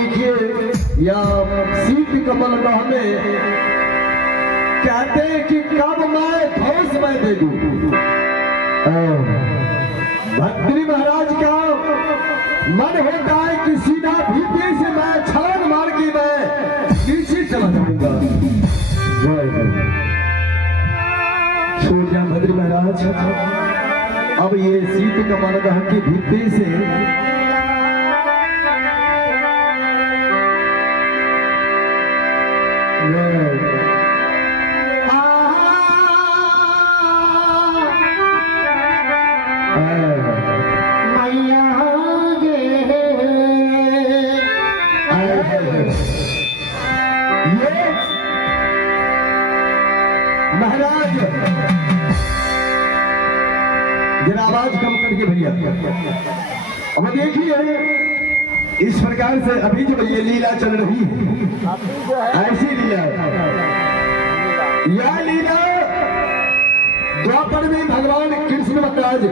देखिए या शीत कमल में कहते हैं कि कब मैं धौस मैं दे दूं। भद्री महाराज का मन होता है कि सीधा भीतर से मैं छलांग मार के मैं नीचे चला जाऊंगा। सूर्या भद्री महाराज अब ये शीत कमल के भीतर से महाराज जरा आवाज कम करके भैया। अब देखिए इस प्रकार से अभी जब ये लीला चल रही है ऐसी लीला यह लीला द्वापर में भगवान कृष्ण महाराज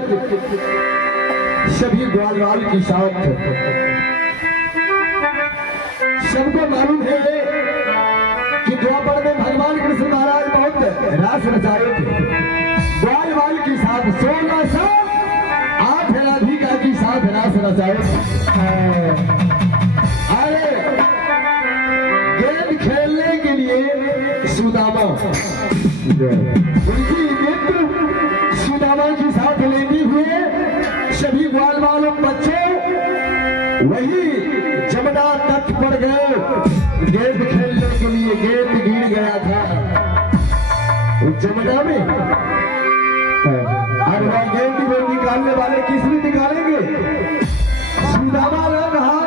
सभी ग्वालवाल की साथ सबको मालूम है कि द्वापर में भगवान कृष्ण महाराज बहुत रास रचाए थे। ग्वालवाल की साथ 16 साल 8 राधिका की साथ रास रचाए। अरे गेंद खेलने के लिए सुदामा उनकी मित्र सुदामा की साथ लेते हुए सभी ग्वालवालों बच्चों वही जमुना तट पर गए गेंद खेलने के लिए। गेंद गिर गया था जमुना में और वह गेंद को निकालने वाले किसने निकालेंगे? सुदामा ने कहा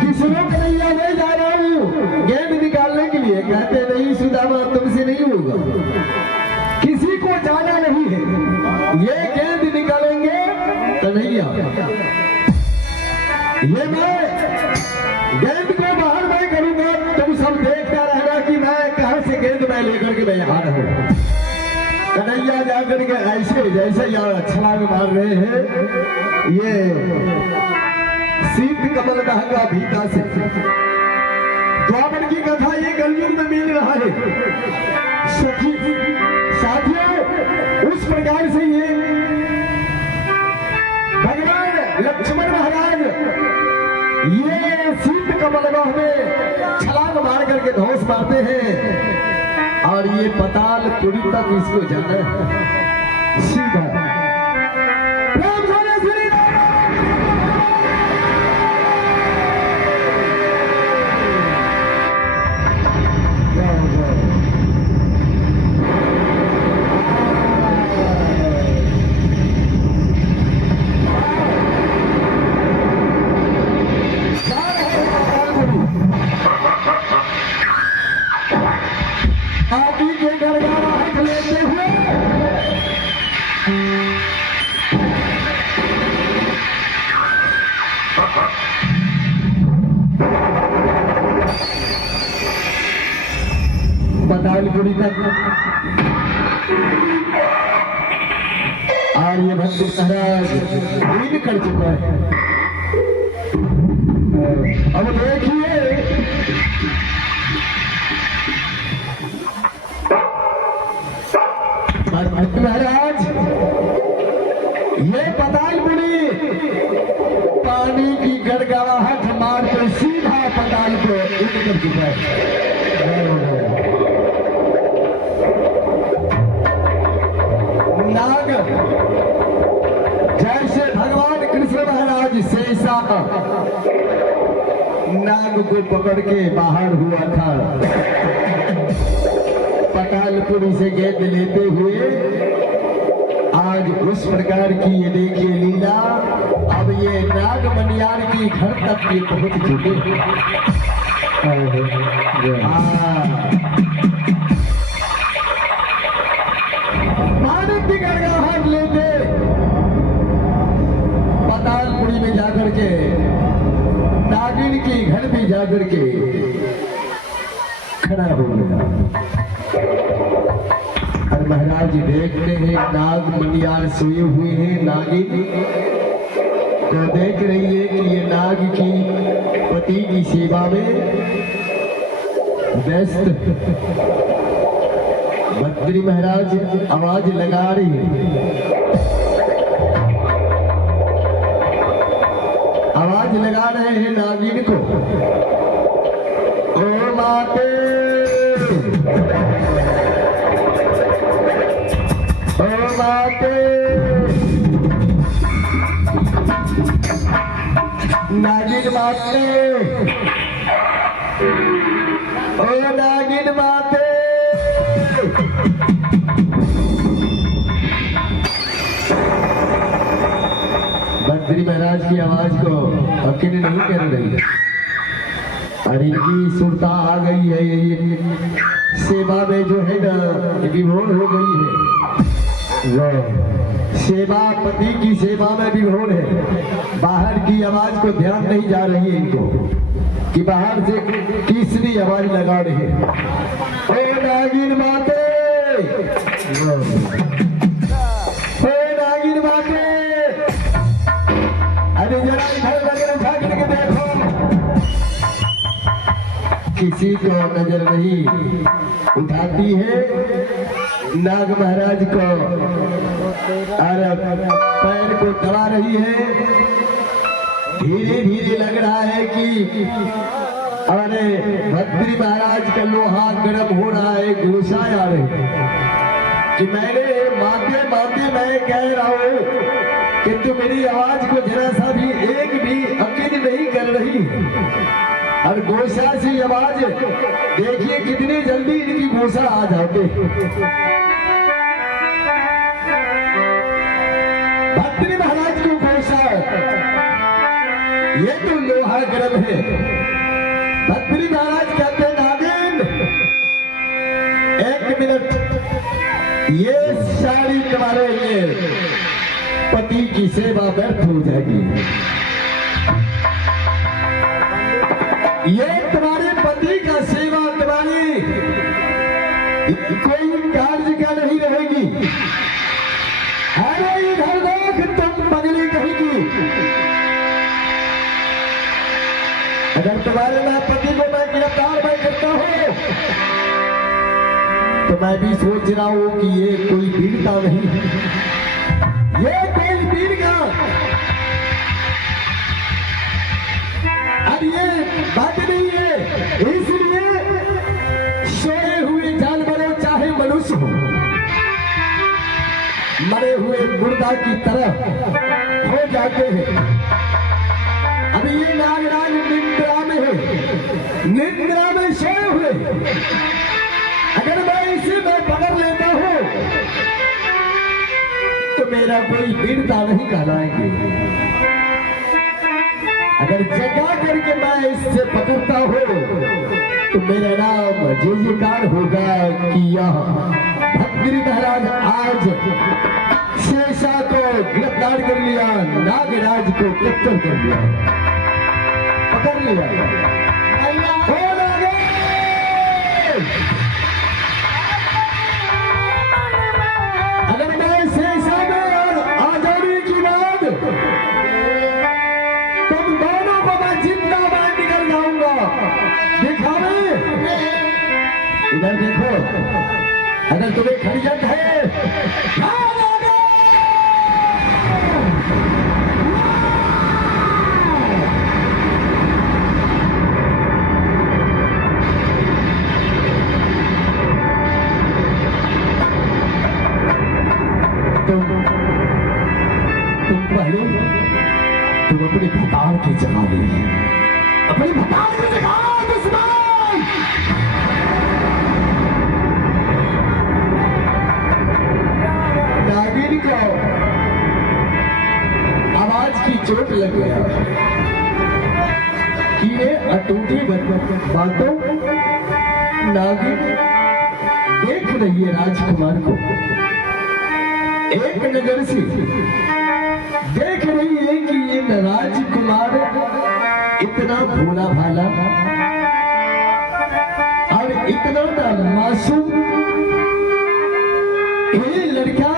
किसने कन्हैया मैं जा रहा हूँ गेंद निकालने के लिए। कहते नहीं सुदामा तुमसे नहीं होगा, किसी को जाना नहीं है, ये गेंद निकालेंगे कन्हैया। ये मैं गेंद को बाहर मैं करूंगा, तुम सब देखता रहना कि मैं कहां से गेंद मैं लेकर के मैं आ रहा हूं। कन्हैया जाकर के ऐसे जैसे यार छलांग मार रहे हैं ये शीत कमल दहका भीता से। द्वापर की कथा ये कलयुग में मिल रहा है साथियों। उस प्रकार से ये भगवान लक्ष्मण महाराज ये शीत कमल में छलांग मार करके धौस मारते हैं और ये पताल पुरी तक इसको जाना है सीधा। पतालपुरी तक और ये भक्त महाराज लीन कर चुका है। अब देखिए भक्त महाराज ये पतालपुरी पानी की गड़गड़ाहट मार कर सीधा पताल को लीन कर चुका है। नाग जैसे भगवान कृष्ण महाराज शेषा नाग को पकड़ के बाहर हुआ था पतालपुरी से गेंद लेते हुए, आज उस प्रकार की ये देखिए लीला। अब ये नाग मनियार की घर तक ये पहुंच चुके की गड़गड़ाहट लेते पतालपुरी में जाकर के नागिन के घर पे जाकर के खड़ा हो गया। और महाराज देखते हैं नाग मनियार सोए हुए हैं, नागिन तो देख रही है कि ये नाग की पति की सेवा में व्यस्त। बद्री महाराज आवाज लगा रही है, आवाज लगा रहे हैं नागिन को। ओ माते, ओ माते, नागिन माते, ओ नागिन माते। बद्री महाराज की आवाज को अकेले नहीं कर रही है, और इनकी सुरता आ गई है, ये सेवा में जो है ना विभोर हो गई है। सेवा, पति की सेवा में विभोर है। बाहर की आवाज को ध्यान नहीं जा रही है इनको कि बाहर से तीसरी आवाज लगा रही है। ओ नागिन माते, ओ नागिन माते, अरे जरा इधर नजर उठा करके देखो, किसी को नजर नहीं उठाती है। नाग महाराज को और पैर को दबा रही है। धीरे धीरे लग रहा है कि अरे बद्री महाराज का लोहा गर्म हो रहा है, घुसा आ रही कि मैंने माते माते मैं कह रहा हूं कि तू मेरी आवाज को जरा सा भी एक भी अकील नहीं कर रही। और गोसा सी आवाज देखिए कितनी जल्दी इनकी गोसा आ जाते। बद्री महाराज को गोसा, ये तो लोहा गर्म है। बद्री महाराज कहते नागिन, एक मिनट, ये सारी तुम्हारे लिए पति की सेवा व्यर्थ हो जाएगी। ये तुम्हारे पति का सेवा तुम्हारी कोई कार्य का नहीं रहेगी। अरे इधर देख, तुम पगली कहेगी। अगर तुम्हारे मैं पति को मैं गिरफ्तार मैं करता हूं तो मैं भी सोच रहा हूं कि ये कोई पीड़िता नहीं, ये कोई पीड़िता। और ये बात नहीं है, इसलिए सोए हुए जानवरों चाहे मनुष्य हो, मरे हुए मुर्दा की तरह हो जाते हैं। अभी ये नागराज निद्रा में है, निद्रा में सोए हुए। अगर मैं इसे मैं पकड़ लेता हूं तो मेरा कोई पीड़िता नहीं कहलाएंगे। अगर जगा करके मैं इससे पकड़ता हूं तो मेरा नाम जयकार होगा कि यह बद्री महाराज आज शेषा को गिरफ्तार कर लिया, नागराज को कैप्चर कर लिया, पकड़ लिया। अगर मैं शेषा में आ जाने की बाद तुम दोनों को मैं जिंदा बाहर निकल जाऊंगा। दिखावे इधर देखो, अगर तुम्हें खड़ियत है तुम अपनी भतार की जगह ले, अपनी भतार की जगह दुश्मन। नागिन को आवाज की चोट लग गया कि ये अटूटी बातों नागिन देख रही है राजकुमार को, एक नजर से देख रही है कि ये राजकुमार इतना भोला भाला और इतना मासूम, ये लड़का,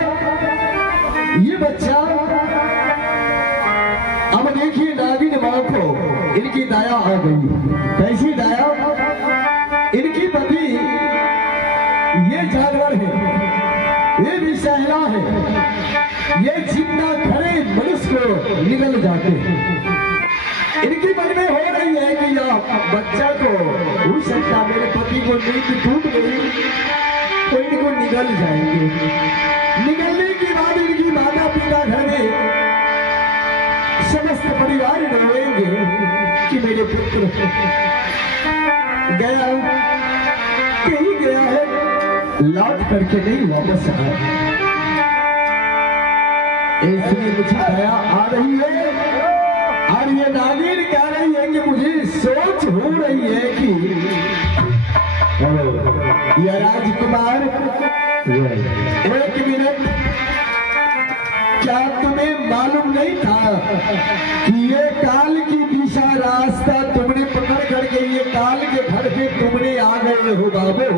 ये बच्चा। अब देखिए नागिन मां को इनकी दाया आ गई। कैसी दाया? इनकी पति ये जानवर है, ये भी सहला है, ये जितना खड़े मनुष्य को निगल जाते हैं। इनकी मन में हो रही है कि या बच्चा को हो सकता, मेरे पति को नींद टूट गई तो इनको निगल जाएंगे। निगलने के बाद इनकी माता पिता घर में समस्त परिवार रोएंगे कि मेरे पुत्र गया, कहीं गया है, लौट करके नहीं वापस आया। इसलिए मुझे दया आ रही है और ये नागिन कह रही है कि मुझे सोच हो रही है कि यह राजकुमार, एक मिनट, क्या तुम्हें मालूम नहीं था कि ये काल की दिशा रास्ता तुमने पकड़ करके ये काल के घर पे तुमने आ गए हो बाबू?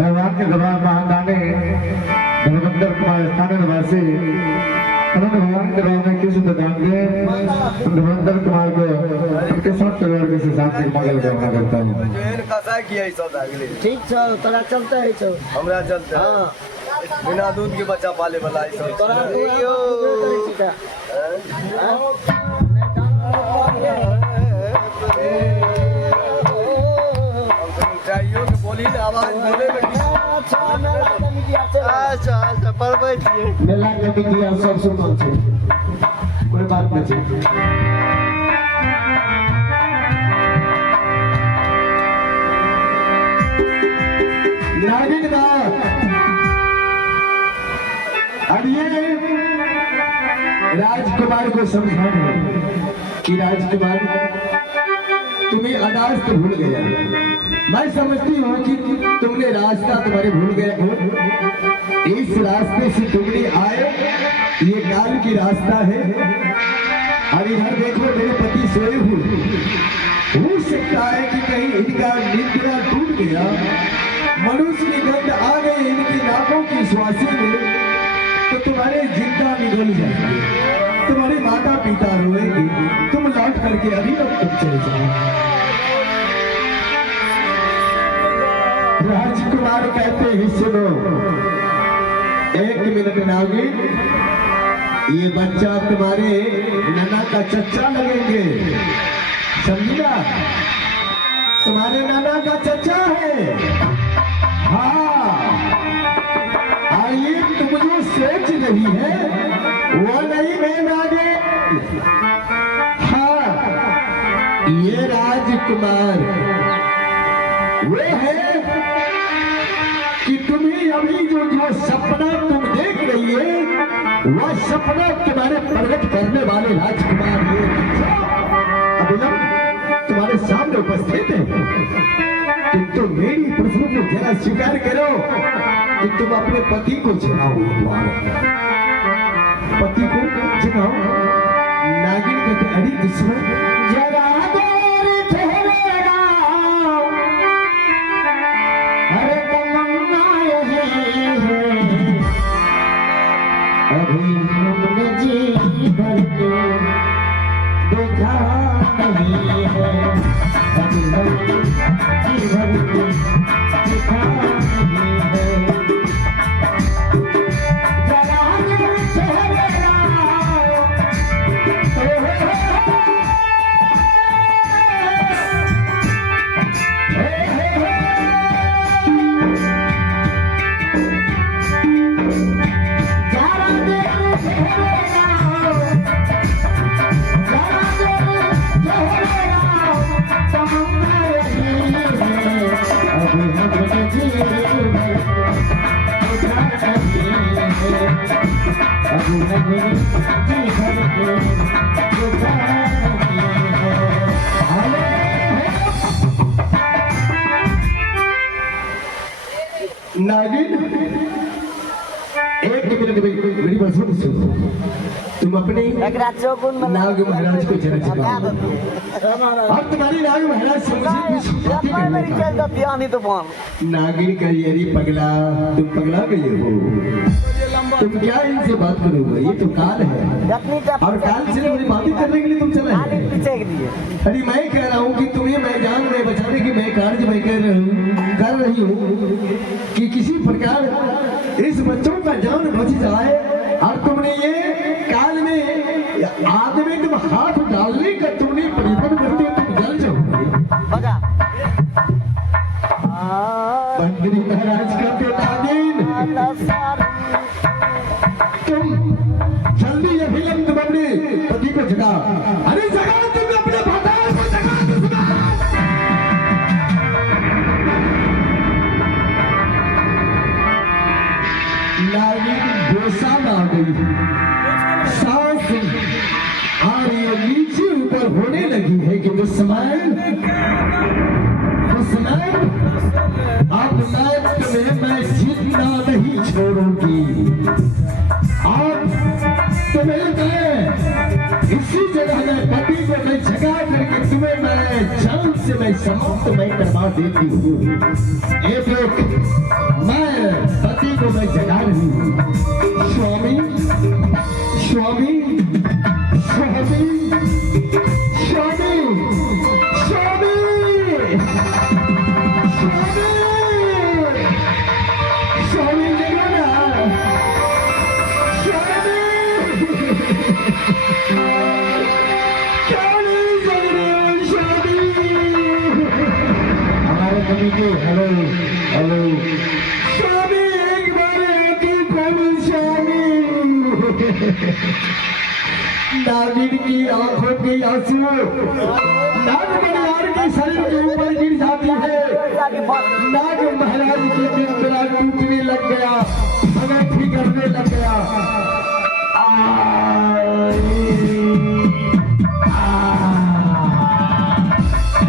भगवान के दरबार महादानी धर्मेंद्र कुमार स्थानीय निवासी भगवान के दरबार में किसी दान दे धर्मेंद्र कुमार को उनके साथ परिवार के साथ मंगल कामना करता हूँ। ठीक छो, तोरा चलते है छो, हमरा चलते हाँ बिना दूध के बच्चा पाले वाला है सब। तोरा चाहिए कि बोली ना, आवाज बोले में अच्छा अच्छा पर बैठिए मेला के मीडिया सब सुनल छै, कोई बात नहीं छै। नागिन बात अब ये राजकुमार को समझाना है कि राजकुमार तुम्हें अनाज तो भूल गया, मैं समझती हूँ कि तुमने रास्ता तुम्हारे भूल गए हो। इस रास्ते से तुमने आए, ये काल की रास्ता है। और इधर देखो मेरे पति सोए हुए, हो सकता है कि कहीं इनका निद्रा टूट गया, मनुष्य की गंध आ गई इनकी नाकों की श्वासी में, तो तुम्हारे जिंदा निगल जाएंगे, तुम्हारे माता पिता रोएंगे, तुम लौट करके अभी तक तुम चले जाओ। राजकुमार कहते हैं सुनो, एक मिनट नागिन, ये बच्चा तुम्हारे नाना का चच्चा लगेंगे, समझिएगा, तुम्हारे नाना का चच्चा है। हाँ, आइए तुम जो सोच रही है वो नहीं है नागिन। हाँ, ये राजकुमार वो है कि तुम्हें अभी जो सपना तुम देख रही है, वह सपना तुम्हारे प्रकट करने वाले राजकुमार ये अभिनव तुम्हारे सामने उपस्थित है। किंतु मेरी प्रश्न को जरा स्वीकार करो कि तुम अपने पति को जगाओ, पति को जगाओ। नागिन कहते अरे दुश्मन जगा दो रे ठहरेगा, अरे तमन्ना यही है अभी हमने जी भर के नागिन एक मिनट मेरी बात सुनो। तुम अपने नाग महाराज को जन्म चुका हो। अब तुम्हारी नाग महाराज से मुझे कुछ बातें करनी है। नागिन करियरी पगला, तुम पगला गए हो। तुम क्या इनसे बात करोगे? ये तो काल है और काल से बड़ी बातें करने के लिए तुम चला है। अरे मैं कह रहा हूँ कि तुम्हें मैं जान में बचाने की मैं कार्य मैं कर रही हूँ कि किसी प्रकार इस बच्चों का जान बच जाए। और तुमने ये काल में आदमी तुम हाथ डालने का तुमने परिवर्तन करते तुम जल जाओगे। बंदरी महाराज का नागिन तुम जल्दी अभिलंब तुम अपने पति को जगा। अरे जगा तुम अपने भतार को जगा। नागिन बेसाम आ गई, सांस और ये नीचे ऊपर होने लगी है कि दुश्मन अब मैं जीतना नहीं छोड़ूंगी। अब तुम्हें मैं इसी जगह में पति को मैं जगा करके तुम्हें मैं जान से मैं समाप्त मैं करवा देती हूँ। एक मैं पति को मैं जगा रही हूँ। स्वामी स्वामी स्वामी स्वामी स्वामी स्वामी जगो ना स्वामी। क्या नहीं जग रहे हो स्वामी? हमारे कवि को हेलो हेलो स्वामी एक बार की कौन स्वामी। नागिन की आंखों के आंसू नाग मनियार के शरीर के ऊपर गिर जाती है। नाग महाराज की जिंदरा टूटने लग गया, अनर्थी करने लग गया।